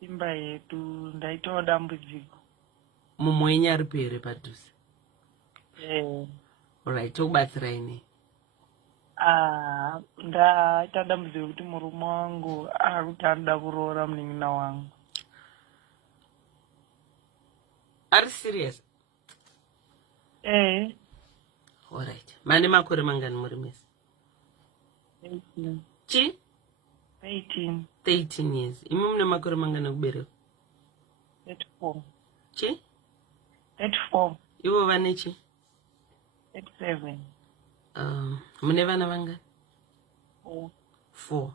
Simba yetu ndaitawo dambudziko. Mumwenye ari pere padhuze. Alright, tokubatsirai nei? Ndaita dambudziko kuti murume wangu akuti anoda kuroora munin'ina wangu. Ari serious? Alright. Mane makore mangani muri mese? 18. Chi? 18. 13 years. Imi mune makore mangani kubereka? 34. Chi? 34. Ivo vane chi? 37. Mune vana vangani? 4.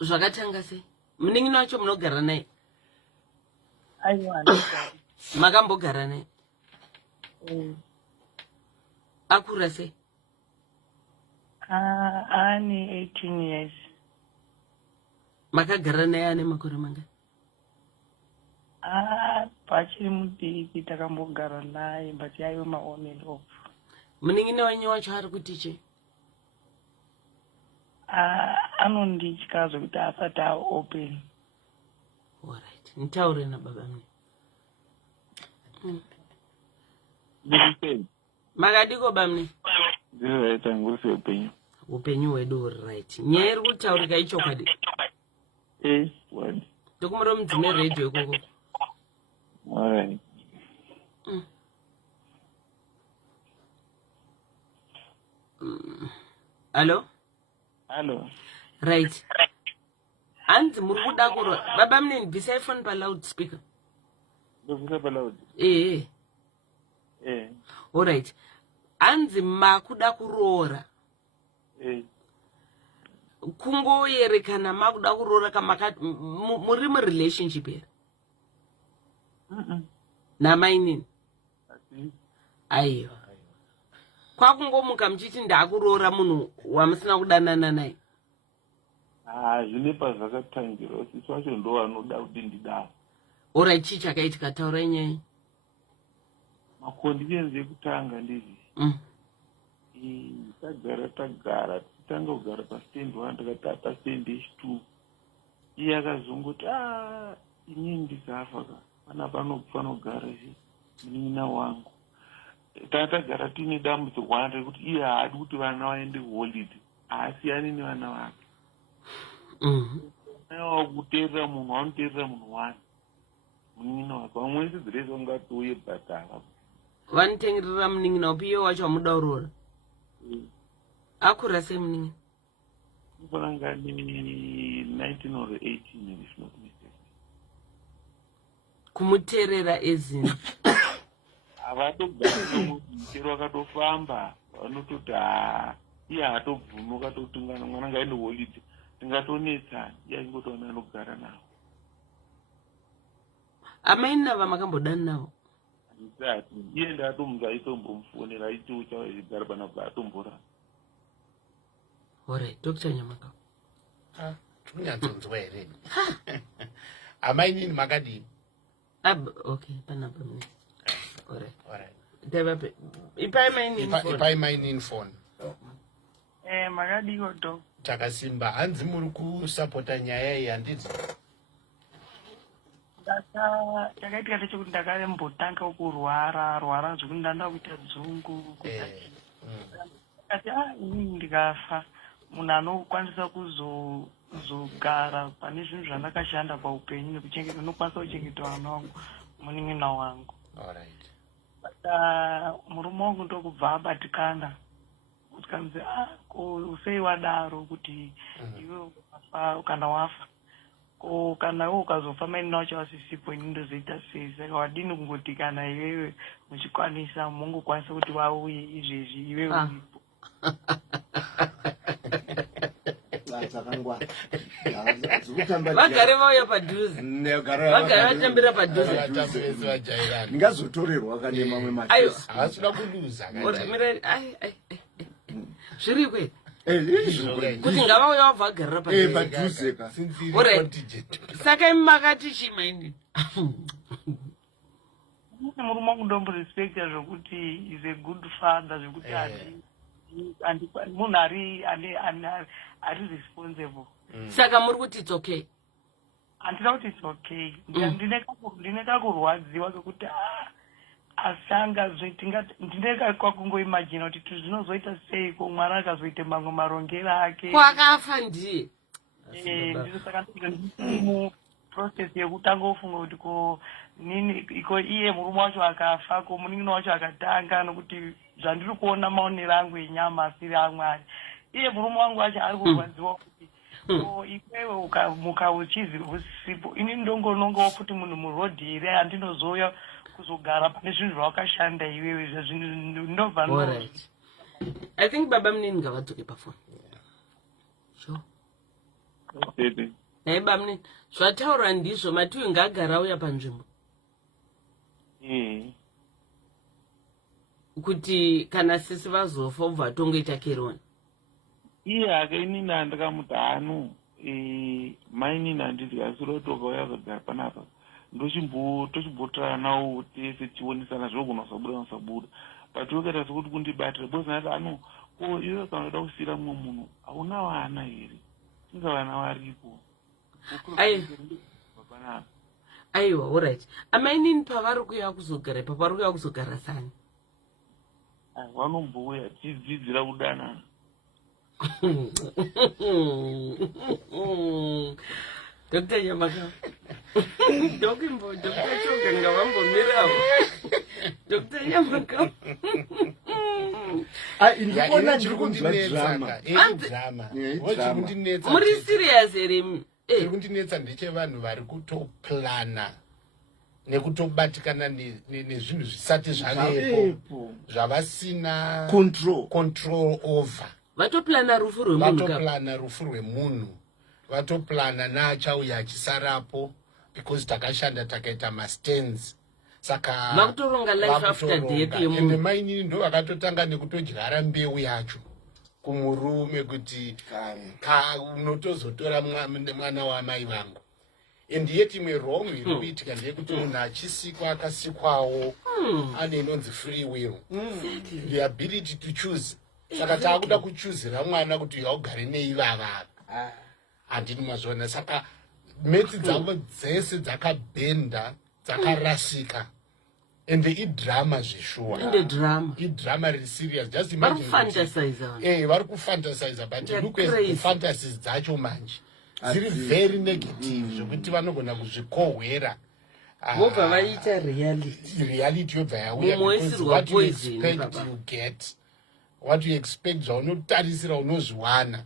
Zvakatanga sei? Munin'ina wacho munogara naye? Aiwa. Makambogara naye? Akura sei? Ane 18 years. Makagara naye ane makore mangani? Pachiri mudiki takambogara naye but yaive maon and off. Munin'ina wenyu wacho ari kuti chi? Anonditya zvokuti asati aopen. Alright. Nitaure nababa mune. Makadiko bamune? Right, anguse upenyu. Upenyu hwedu huri right. Nyaya iri kutaurika ichokwadi? What? Tokumura mudzime radio ikoko. Alright. Hello? Hello. Right. Anzi muri kuda kuroora. Baba mune bvisai phone pa loudspeaker. Ndobvisa pa loud. Alright. Anzi makuda kuroora. Kungoyerekana makuda kuroora kamakati muri mu relationship here. Namainini? Aiyo. Kwakungomuka muchiti ndakuroora munhu wamusina kudanana naye. Zvine pazvakatangira sisi wacho ndo wanoda kuti ndidaro. Alright, chii chakaitika? Taurai nyaya. Makondikenzi ekutanga ndizvi. Tagara tanga kugara pastand 1 takati pastand 2. Iye akazongoti inini ndikafa pana panogara munin'ina wangu. Tagara tiine dambudziko rekuti iye haadi kuti vana vaende holiday, haasiyani nevana vake. Kuteerera munhu wanoteerera munhu wani munin'ina wake. Vamwe sidzirese ungatiuye bhatara vanitengerera munin'ina upi iye wacho wamuda kuroora? Akura sei munin'ina? Ifananga ni 19 or 18 if not mistaken. Kumuteerera ezini? Avatogara chero akatofamba vanototi iye haatobvunuka totungana mwana ngaende holiday tingatonetsana. Iye aingotoona anogara navo. Amaini nava makambodani navo? Handisati. Iye ndatomudza aitombomufonera aiti uchagara panapa atomborara. Alright, Dr. Nyamaka. Tunyatsonzwa here. Amainini makadini? Okay, panapa mune. Alright. Devape. Ipai mainin phone. Makadiko do. Takasimba hanzi muri kusapota nyaya iyi handiti? Takaitika ndechekuti ndakambotanga kurwara zvokuti ndanda kuita dzungu. Kati inini ndikafa munhu anokwanisa kuzogara pane zvinhu zvandakashanda paupenyu nekuchengeta, unokwanisa kuchengeta vana vangu munin'ina wangu. Alright. Murume wangu ndokubva abatikanautikanzi usei wadaro kuti iwe kana wafa kana iwe ukazofa maina wacho wasisipo ini ndozoita sei? Saka wadini kungoti kana iwewe muchikwanisa mungokwanisa kuti wauye izvezvi iwe uripo. vagare vauya padhuze, vagare vatambira padhuze. Ndingazotorerwa kane mamwe machisi. Havasina kuluza. Zviri kwete kuti ngavauya wabva vagarira padhuze ka. Saka imi makati chimaini? Murume wangu ndomborespecta zvokuti is a good father, zvokuti munhu ari responsible. Saka muri kuti it's okay. Handina kuti it's okay. Ndine kakurwadziwa kekuti asanga ndineka kwakungoimagina kuti zvinozoita seiko mwana akazoite mamwe marongero ake. Kwakafa ndiye. Ndisaka process yekutanga ufunga kuti ko nini iko iye murume wacho akafa ko munin'ina wacho akatanga nokuti zvandiri kuona maonero angu enyama asiri aMwari. Iye murume wangu wacho ari kurwadziwa kuti ikwewe ukamuka uchizi usipo ini ndongonongo futi munhu murodhi here handinozoya kuzogara pane zvinhu zvawakashanda iwewe ndobva. I think baba munini ngavadzoke pafoni. Sure. Hey bamni, zvataura ndizvo Matiwe ngagara uya panzvimbo. Kuti kana sisi vazofa ubva tongoita keroni. Iye akainini handakamuti hanu mainini handiti asirotoka uya kugara panapa tochimbotora nawo tese tionesana zvogona kusabuda but wakaita sekuti kundibatira bosi nati ano ko iwe kana uda kusiyira mumwe munhu hauna vana here tinga vana varipo. Aiwa, alright. Amainini pavari kuya kuzogara ipa vari kuya kuzogara sani. Vanombouya tidzidzira kudanana. Dr. Nyamaka. Dr. Choka ngavambomirawo. Dr. Nyamaka. Ndikuona chiri kundinetsa. Muri serious here? Chiri kundinetsa ndechevanhu vari kutoplana nekutobatikana nezvinhu zvisati zvavepo zvavasina control over. Vatoplana rufu rwemunhu. Vatoplana naachauya achisarapo because takashanda takaita mastands. Saka vakutoronga life after death yemunhu. Ende mainini ndo vakatotanga nekutodyara mbeu yacho kumurume kuti unotozotora mwana wamai vangu. And yet imwe wrong iri kuitika ndeyekuti munhu achisikwa akasikwawo ane inonzi free will, the ability to choose. Saka taakuda kuchuzira mwana kuti yaugare neivava handini mazvona. Saka metsi dzavo dzese dzakabhenda dzakarasika. And idrama zveshuwa. Idrama riri serious. Just imagine. Vari kufantasize but look at the fantasies dzacho manje. Dziri very negative zvokuti vanogona kuzvikohwera. Vobva vaita reality yobva yauya because what you expect you get. What you expect zvaunotarisira unozviwana.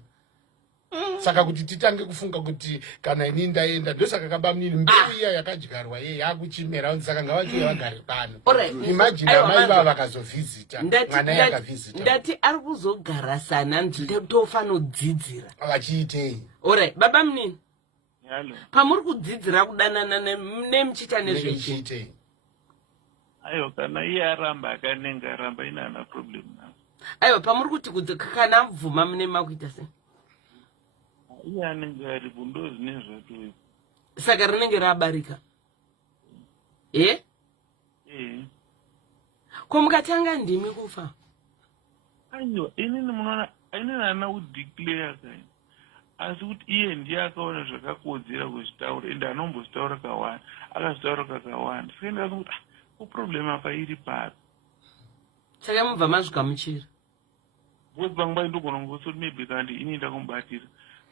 Saka kuti titange kufunga kuti kana ini ndaenda ndosaka kaba munini mbeu iya yakadyarwa ye yakuchimera saka ngavachiuya vagare pano. Imagine amai vava vakazovhizita mwana yakavhizita. Ndati ari kuzogara sana ndotofana kudzidzira. Vachiitei? Alright, baba munini. Pamuri kudzidzira kudanana nemuchita nezvechiitei? Aiwa, kana iye aramba akanenga aramba ina ana problem nazo. Aiwa, pamuri kuti kana abvuma mune makuita sei? Iye anenge ari bundozi nezvatoipo. Saka rinenge rabarika. Ko mukatanga ndimi kufa? Aiwa, inini munoona inini hana kudeclare kai. Asi kuti iye ndiye akaona zvakakodzera kuzvitaura ende anombozvitaura kawanda. Akazvitaura kakawanda. Saka ndakati problem apa iri pari. Saka mubva mazvika muchiri. Bosi vangu ndogona ngosoti maybe kandi ini ndakumbatira.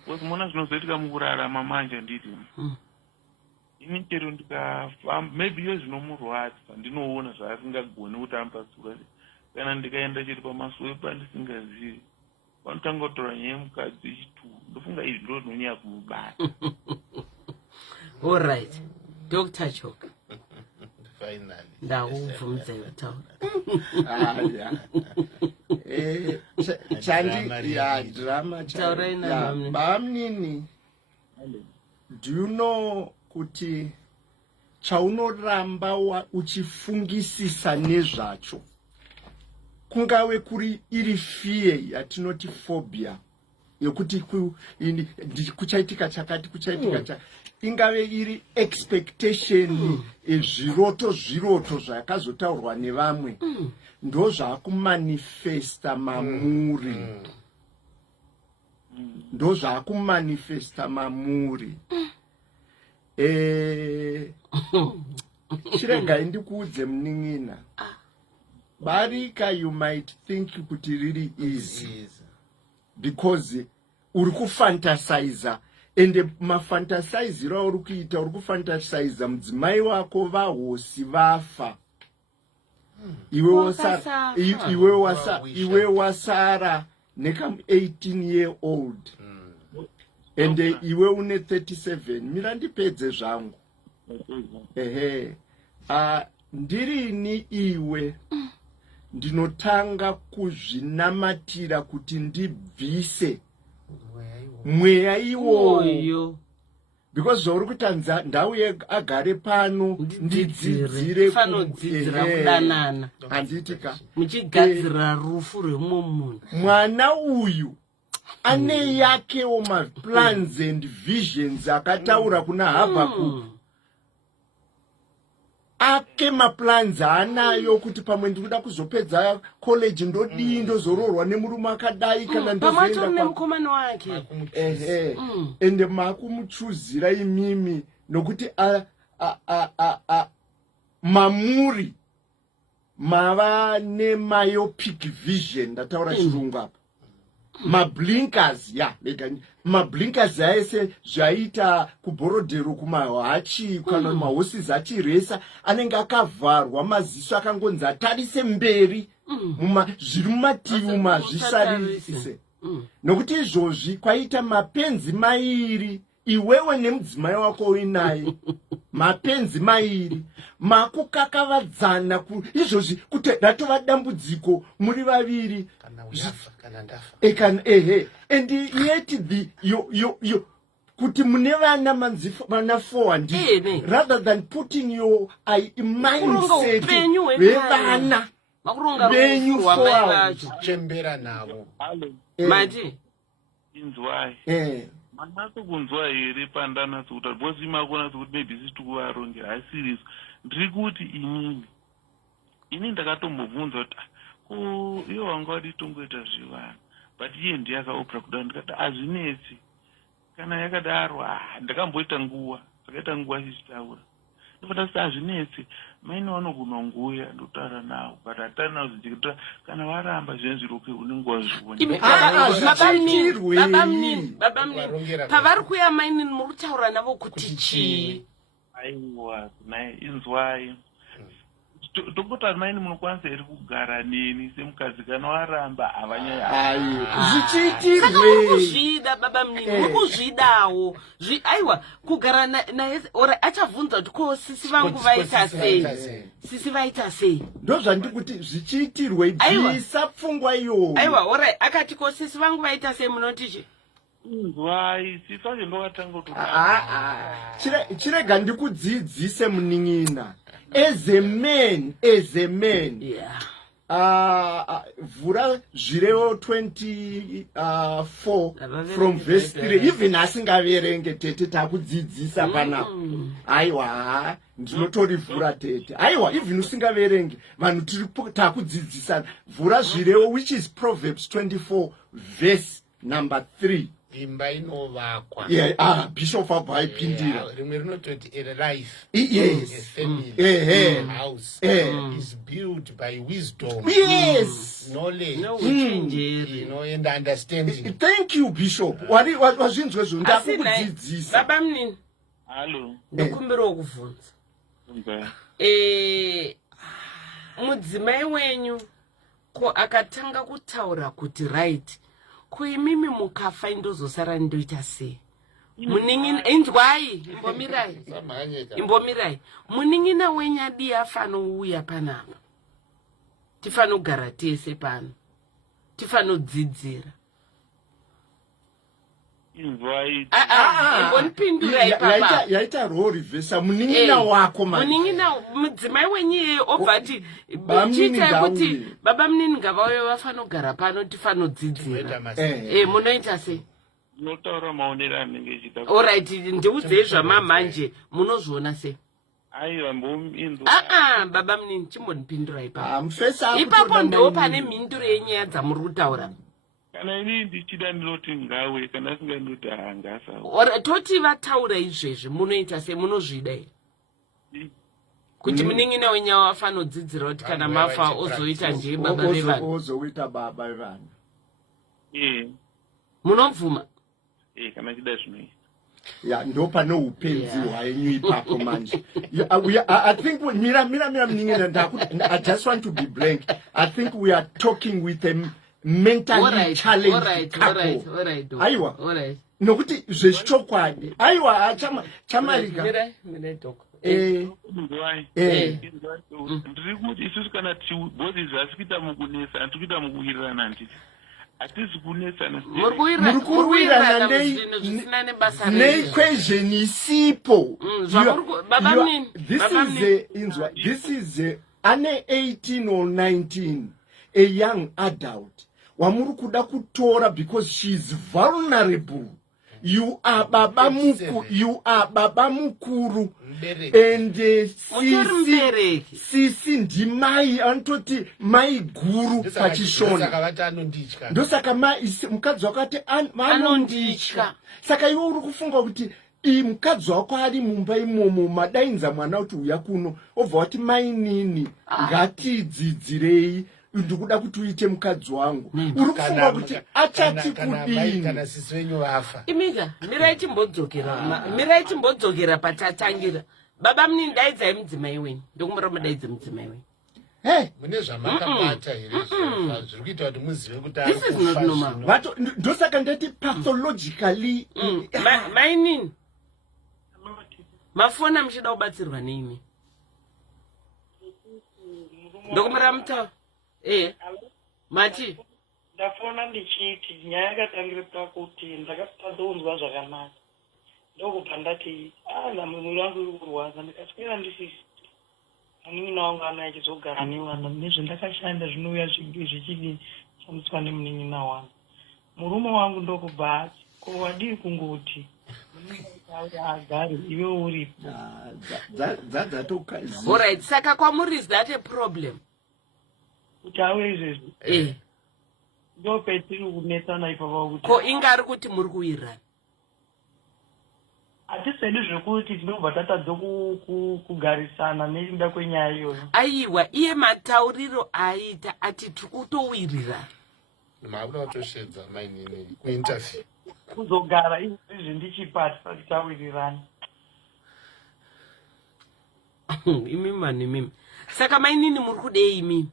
Bosi mona zvinozoitika mukurarama manje handiti. Ini chero ndikafamba maybe iyo zvinomurwadza ndinoona zvaasingagoni kuti ampasura. Kana ndikaenda chiri pamasuwe pandisingazivi. Vanotanga kutora nyaya yemukadzi ichitu. Ndofunga izvi ndo zvinonyanya kumubata. All right. Dr. Choka. Finally. Ndaubvumidza kutaura. Chandi ya drama chandi. Bamunini. Do you know kuti chaunoramba uchifungisisa nezvacho kungave kuri iri fear yatinoti phobia yekuti kuchaitika chakati kuchaitika ingave iri expectation zviroto zvakazotaurwa nevamwe ndo zvaakumanifesta mamuri ndo zvaakumanifesta mamuri chiregai ndikuudze munin'ina barika you might think kuti riri easy because uri kufantasiza ende mafantasiziro auri kuita uri kufantasiza mudzimai wako vahosi vafa iwe wasara nekamu 18-year-old ende iwe une 37 mira ndipedze zvangu ndirini iwe ndinotanga kuzvinamatira kuti ndibvise mweya iwoyo because zvauri kutanza ndau agare pano ndidzidzire kudanana handitika muchigadzira rufu rwemumwe munhu mwana uyu ane yakewo maplans and visions akataura kuna Habhakuku ake maplans anayo kuti pamwe ndikuda kuzopedza college ndodii ndozororwa nemurume akadai kana ndozoenda nemukomana wake ende makumuchuzira imimi nokuti mamuri mava nemyopic vision ndataura chirungu apa mablinkers mablinkers aese zvaita kubhorodhero kumahachi kana mahosisi achiresa anenge akavharwa maziso akangonzi atarise mberi zviri mumativi mazvisarisise nokuti izvozvi kwaita mapenzi mairi iwewe nemudzimai wako uinaye mapenzi mairi makukakavadzana izvozvi kuti ratova dambudziko muri vaviri and yet kuti mune vana vana 400 rather than putting your mindset vevana venyu 4 chembera navo mati inzwai manatso kunzwa here pandanatso kuti bosi makonatso kuti maybe sisi tikuvarongera hai serious ndiri kuti ini ndakatombobvunza kuti iwo wanga wadi tongoita zvivanhu but iye ndiyakaopera kudaro ndikati hazvinetsi kana yakadaro ndakamboita nguva zvakaita nguva chichitaura ndofata siti hazvinetsi maine vanogona nguya ndotaura navo but hatari navo zichikutora kana varamba zvinhu zviroke unenge wazviona baba munini pavari kuya mainini muri kutaura navo kuti chii aiwa naye inzwai tongota maini munokwanisa iri kugara neni semukadzi kana waramba havanyazvichaitirwekuzvida baba munini uri kuzvidawo aiwa kugara naye ora achabvunza kuti ko sisi vangu vaita sei sisi vaita sei ndozvandikuti zvichiitirwe bvisa pfungwa iyoyo aiwa ora akati ko sisi vangu vaita sei munotichi inzwai sisi wacho ndowatanga chirega ndikudzidzise munin'ina as a man vhura zvirevo 24 from verse 3 even asingaverenge tete takudzidzisa panapa aiwa ndinotorivhura tete aiwa even usingaverenge vanhu takudzidzisana vhura zvirevo which is Proverbs 24 verse number 3 imba inovakwa bishop abva aipindira rimwe rinototi a life a family a house is built by wisdom knowledge and understanding. Thank you bishop wazvinzwa izvo ndakukudzidzisa baba munini halo ndokumbirawo kuvhunza mudzimai wenyu ko akatanga kutaura kuti right kuimimi mukafa indozosara ndoita sei munin'ina inzwai imbomirai munin'ina wenyadi afanouya panapa tifanogara tese pano tifanodzidzira invite imbonipindura ipapa yaita rori vesa munin'ina wako munin'ina mudzimai wenyu obva ati chiitai kuti baba munini ngavauye vafanira kugara pano tifanodzidzira munoita sei? notaura maonero anenge ichida. Alright, ndiudzei zvamamanje munozviona sei? aiwa mbombindo baba munini chimbonipindura mufesa ipapo ndo pane mhinduro yenyaya dzamuri kutaura. kana ini ndichida ndinoti ngawe kana singa ndoti hangasa toti vataura izvezvi munoita sei? munozvida here kuti munin'ina wenyu afanira kudzidzira kuti kana mafa ozoita ndei baba vevanhu ozoita baba vevanhu munobvuma? kana chida zvinoita ya ndo pane upenzi hwenyu ipapo manje. I think mira munin'ina I just want to be blank. I think we are talking with a mentally challenged couple. Aiwa nokuti zvechokwadi aiwa chamarika ndiri kuti isusu kana bhodhi zvasi kuita mukunesa hatiri kuita mukuwirirana handiti hatisi kunesana muri kuwirirana neequation isipo. This is ane 18 or 19 a young adult wamuri kuda kutora because she is vulnerable. You are baba mukuru and sisi ndimai anototi mai guru pachishona ndosaka mukadzi wako ati anonditya. Saka iwe uri kufunga kuti mukadzi wako ari mumba imomo madainza mwana kuti uya kuno obva wati mainini ngatidzidzirei ndikuda kuti uite mukadzi wangu. Uri kufunga kuti achati kudini kana sisi wenyu vafa. Imika mirai timbodzokera patatangira. Baba munini daidzai mudzimai wenyu ndokumura mudaidze mudzimai wenyu. Mune zvamakabata here zviri kuita kuti muzive kuti vato ndosaka ndati pathologically mainini mafona muchida kubatsirwa neimi ndokumura mutaura mati ndafona ndichiti nyaya yakatangira pakuti ndakatadzounzwa zvakanaka ndokubva ndati namuviri wangu uri kurwadza ndikaswera ndisisi munin'ina wangu ana achizogara newana nezvendakashanda zvinouya zvichidi chamutswa nemunin'ina wangu. Murume wangu ndokubva ati ko wadii kungoti agare iwe uripo. Alright, saka kwamuri is that a problem? Kuti awe izvezvi ndo petiri kunetsana ipapo kuti ko ingari kuti muri kuwirirana. hatisedi zvekuti tinobva tatadza kugarisana nekuda kwenyaya iyoyo. Aiwa iye matauriro aita ati tiri kutowirirana. mabuda kutoshedza mainini kuinterview kuzogara izvi ndichipati sati tawirirana. imimi saka mainini muri kudei imimi?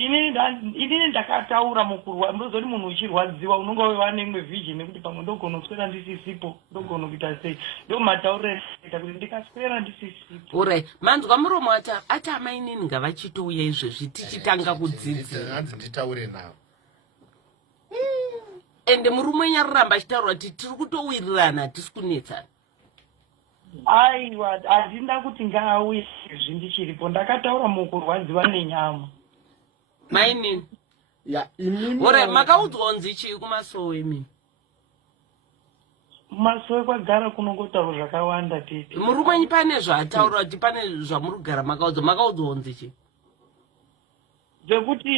inini ndakataura mukurwa ndozoti munhu uchirwadziwa unonga weva neimwe vision nekuti pamwe ndogona kuswera ndisisipo ndogona kuita sei ndo matauriro aita kuti ndikaswera ndisisipo. Alright, manzwa muromo ati amainini ngavachitouya izvezvi tichitanga kudzidzira. hanzi nditaure navo ende murume nyaruramba achitaura kuti tiri kutowirirana hatisi kunetsana. aiwa handina kuti ngaauye izvi ndichiripo ndakataura mukurwadziwa nenyama mainini imimi makaudzwa nzi chii kumasowe imimi? masowe kwagara kunongotaura zvakawanda tete. murume pane zvaataura kuti pane zvamuri kugara makaudzwa nzi chii? zvekuti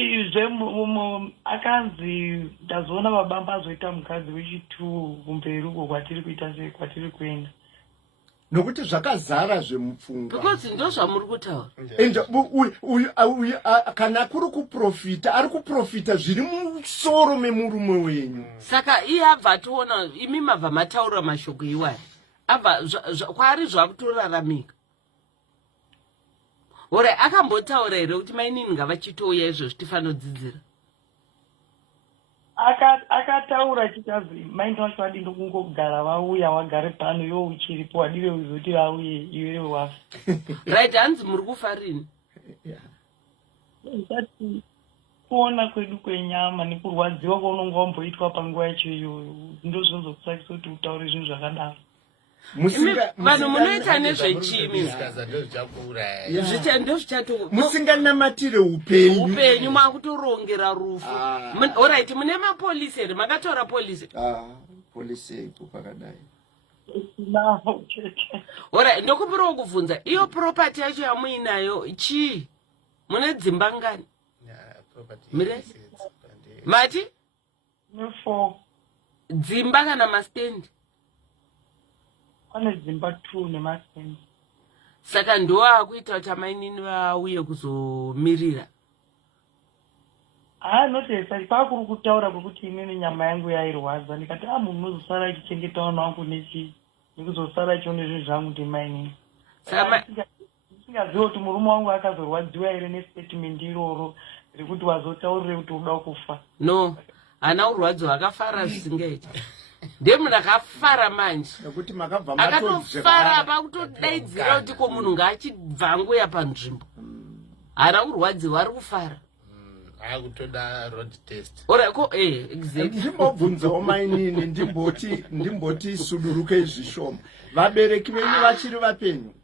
akanzi ndazoona mabamba azoita mukadzi wechitu kumberi uko kwatiri kuita kwatiri kuenda nokuti zvakazara zvemupfungwa because ndo zvamuri kutaura. kana kuri kuprofita ari kuprofita zviri musoro memurume wenyu. Saka iye abva atoona imi mabva mataura mashoko iwayo abva kwaari zvakutoraramika. Ora akambotaura here kuti mainini ngavachitouya izvozvi tifanodzidzira? akataura chikazi maini wacho wadi ndokungogara vauya wagare pano iwe uchiripo wadiwe uzoti vauye iwe wafa. Right, hanzi muri kufa rini? kuona kwedu kwenyama nekurwadziwa kwaunonga wamboitwa panguva yacho iyoyo ndo zvinozokusakisa kuti utaure zvinhu zvakadaro. Vanhu munoita nezvechimi musinganamatire upenyu makutorongera rufu. Alright, mune mapolisi here? Makatora polisi? Polisi ipo pakadai. Alright, ndokupirawo kubvunza, iyo property yacho yamuinayo chii? Mune dzimba ngani? Mati? 4 dzimba kana mastendi? Pane dzimba 2 nemastendi. Saka ndo akuita kuti amainini vauye kuzomirira? Notesari kwakuri kutaura kwekuti inini nyama yangu yairwadza ndikati munhu unozosara achichengeta vana vangu nechi nekuzosara achione zvinhu zvangu ndimainini. Ndisingazivi kuti murume wangu akazorwadziwa here nestatement iroro rekuti wazotaurire kuti uda kufa. No, hana urwadzo akafara zvisingaiti. Ndemunhu akafara manje nekuti makabva akatofara pakutodaidzira kuti ko munhu ngaachibvanguya panzvimbo. Hana urwadzi vari kufara. Akutoda road test. Orako exactly. Ndimbobvunzawo mainini ndimboti suduruke zvishoma. Vabereki venyu vachiri vapenyu?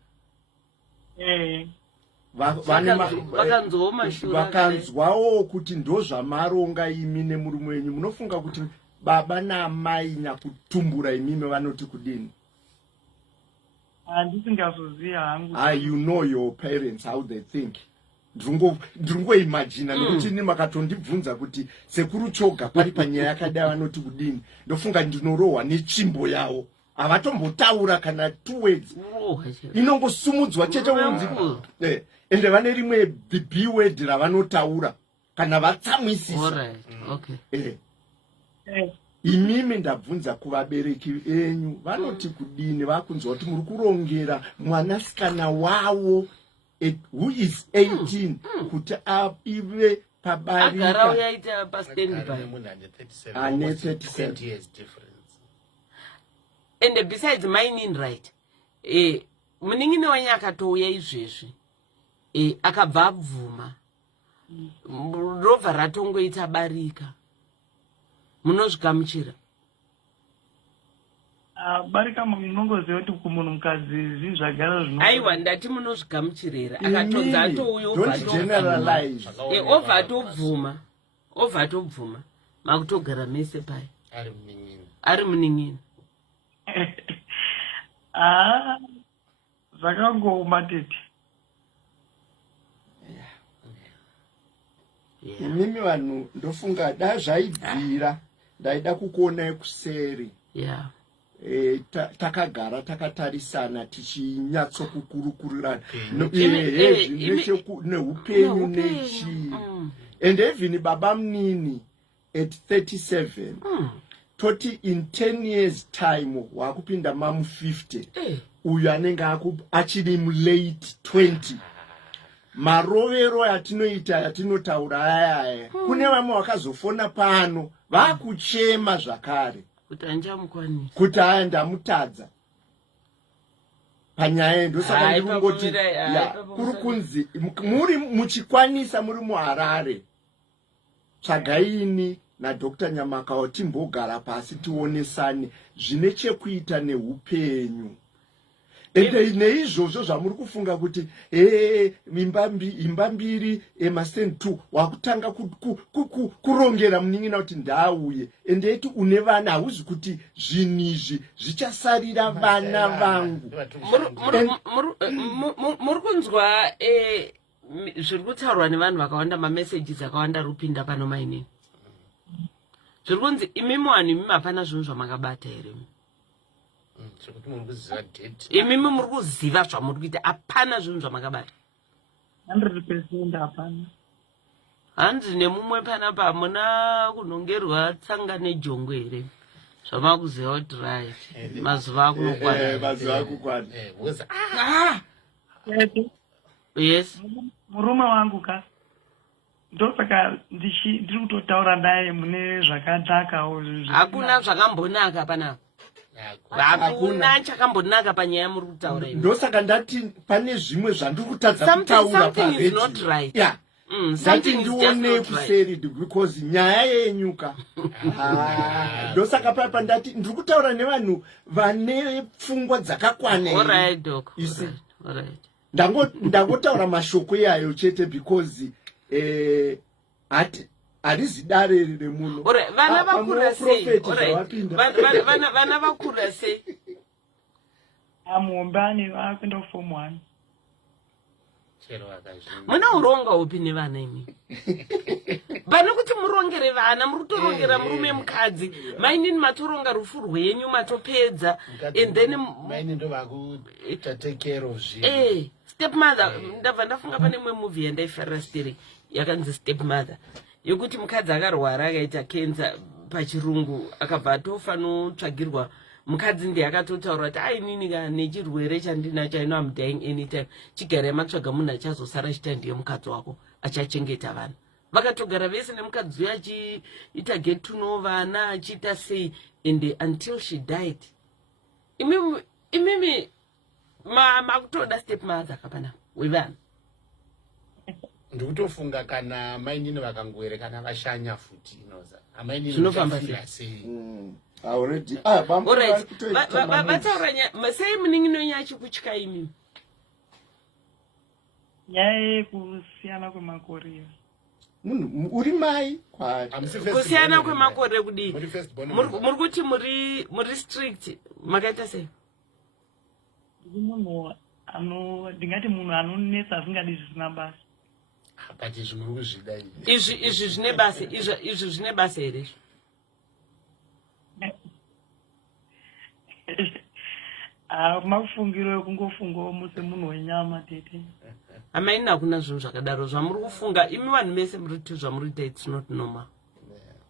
Vakanzwawo kuti ndo zvamaronga imi nemurume wenyu, munofunga kuti baba naamai nyakutumbura imimi vanoti kudini? Ndisingazoziva hangu. You know your parents how they think. Ndingoimagina nokuti ini makatondibvunza kuti sekuru choga pari panyaya yakadai vanoti kudini, ndofunga ndinorohwa netsvimbo yavo. Avatombotaura kana 2 words. Inongosumudzwa chete unzi. Ende vane rimwe the B word ravanotaura kana vatsamwisisa. Alright, okay. Imimi ndabvunza kuvabereki enyu vanoti kudini vakunzwa kuti muri kurongera mwanasikana wavo who is 18 kuti ive pabarika. Agara uyaita pastendi pai. Ane 37 years difference. And besides mining right, muningine wanya akatouya izvezvi, akabva abvuma, robva ratongoita barika, munozvikamuchira? Barika munongoziva kuti kumunhu mukadzi zvinhu zvagara zvino. Aiwa, ndati munozvikamuchirera, akatonza atouya obva atobvuma, makutogara mese pai. Ari muningine. Zvakangoma tete. Imimi vanhu ndofunga da zvaibvira ndaida kukuonai kuseri. Takagara takatarisana tichinyatsokukurukurirana neupenyu nechi. And even baba munini at 37 toti in 10 years time wakupinda mamu 50 uyu anenge achiri late 20. Marovero yatinoita yatinotaura ayaya kune vamwe vakazofona pano vakuchema zvakare kuti ndamutadza panyaya ndosaka ndikungoti kuri kunzi muri muchikwanisa muri muHarare tsvagaini naDr. Nyamakao timbogara pasi tionesane zvine chekuita neupenyu. Ende neizvozvo zvamuri kufunga kuti imba mbiri emastendi 2 wakutanga kurongera muningina kuti ndauye. Ende eti une vana hauzi kuti zvinhu izvi zvichasarira vana vangu. Muri kunzwa zviri kutaurwa nevanhu vakawanda, mamessages akawanda rupinda pano mainini. Zviri kunzi imimi vanhu imimi hapana zvinhu zvamakabata here? Imimi muri kuziva zvamuri kuita, hapana zvinhu zvamakabata? 100% hapana. Hanzi nemumwe panapa muna kunongerwa tsanga nejongwe here? Zvamakuziva kuti right mazuva akukwana. Yes. Murume wangu ka ndosaka ndiri kutotaura naye mune zvakanakawo. Hakuna zvakambonaka panapa. Hakuna chakambonaka panyaya muri kutaura ino. Ndosaka ndati pane zvimwe zvandiri kutadza kutaura something is not right. ndati something is just ndione not right. kuseri because nyaya yenyuka ndosaka papa ndati ndiri kutaura nevanhu vane pfungwa dzakakwana Alright, doc. isi Alright. ndangotaura mashoko iyayo chete because harizi dare remunhu Alright, vana vakura sei? Alright. zvawapinda Vana vakura sei? Amuombani vakuenda kuform 1. chero akazvinda Muna uronga upi nevana imi? Vana kuti murongere vana, murutorongera murume mukadzi. Mainini matoronga rufu rwenyu matopedza. And then maini ndo vakuita take care of zvinhu. stepmother, ndabva ndafunga pane mwe movie yandaifara stiri yakanzi stepmother. Yokuti mukadzi akarwara akaita cancer pachirungu akabva atofa notsvagirwa mukadzi ndiye akatotaura kuti ainini kana nechirwere chandinacho I know I'm dying anytime. Chigara matsvaga munhu achazosara chita ndiye mukadzi wako achachengeta vana. Vakatogara vese nemukadzi uyo achiita get to know vana achiita sei and until she died. Imimi makutoda stepmother kapana wevana. Ndikutofunga kana mainini vakangoerekana vashanya futi inoza amainini Zvinofamba zvafira sei. already Alright. Vataura sei munin'ino yacho kutya imi. Nyaya yekusiyana kwemakore. munhu uri mai Kusiyana kwemakore kudii? Muri first born Muri kuti muri strict makaita sei? Munhu ndingati munhu anonesa asingadi zvisina basa. but izvi muri kuzvida Izvi zvine basa, izvi zvine basa here. Mafungiro ekungofungawo muse munhu wenyama tete. Amaini hakuna zvinhu zvakadaro zvamuri kufunga. Imi vanhu mese muri kuti zvamurita it's not normal.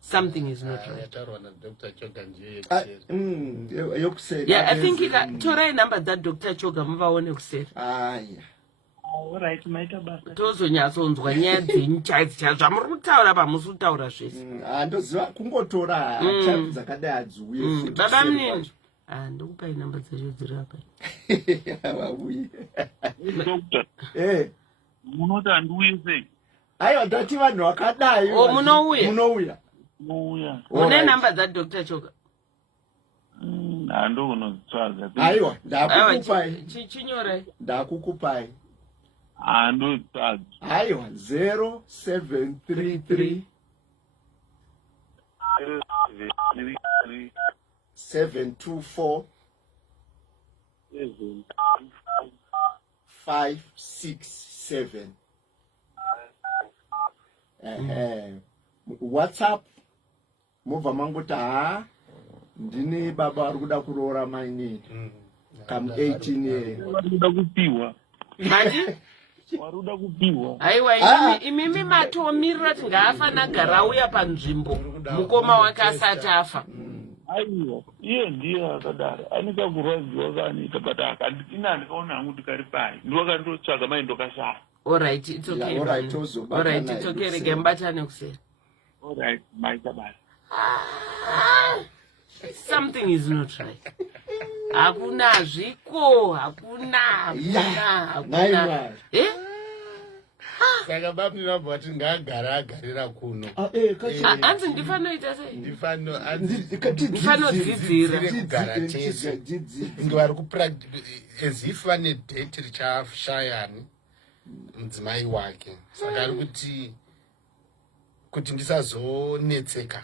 Something is not right. yataurwa naDr. Choga ndiyo yokuseri Yeah, I think torai number that Dr. Choga muvaone kuseri. aya Alright, maita basa. Tozonyatsonzwa nyaya dzenyu chaidzo zvamuri kutaura pamusi kutaura zvese. ndoziva kungotora chapu dzakadai hadziuye Baba munini. Ndokupai namba dzacho dziri apa. vauye Doctor, munoti handiuye sei? aiwa ndati vanhu vakadai Munouya. munouya Mouya. Une namba dzaDr. Choga. Handokunotsvaga. aiwa ndakukupai Chinyorai. ndakukupai Handotsvaga. aiwa 0733 724 567 WhatsApp mobva mangoti ndine baba ari kuda kuroora mainini kam 18 here Waruda kupiwa. Mati? Waruda kupiwa. Aiwa imimi matomirira kuti ngaafana gara auya panzvimbo mukoma wake asati afa. Aiwa, iye ndiye akadaro. Anika kurwadziwa kaanoita but ina ndikaona hangu ndikari pai. Ndokandotsvaga mai ndokashaya. Alright, it's okay. Alright, Alright, it's okay. Rege mbatane kuseri. Alright, maita basa. Something is not right. Hakuna zviko, hakuna. naiwa saka babu ndinabva kuti ngaagara agarira kuno Anzi ndifanoita sei? ndifanodzidzira kugara tese ndi vari as if vane date richashayani mudzimai wake saka ari kuti ndisazonetseka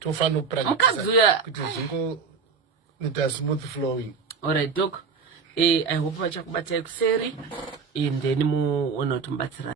tofanira kupractice kuti zvingoita smooth flowing. Alright, doc. I hope vachakubatai kuseri and then muone kuti mubatsira.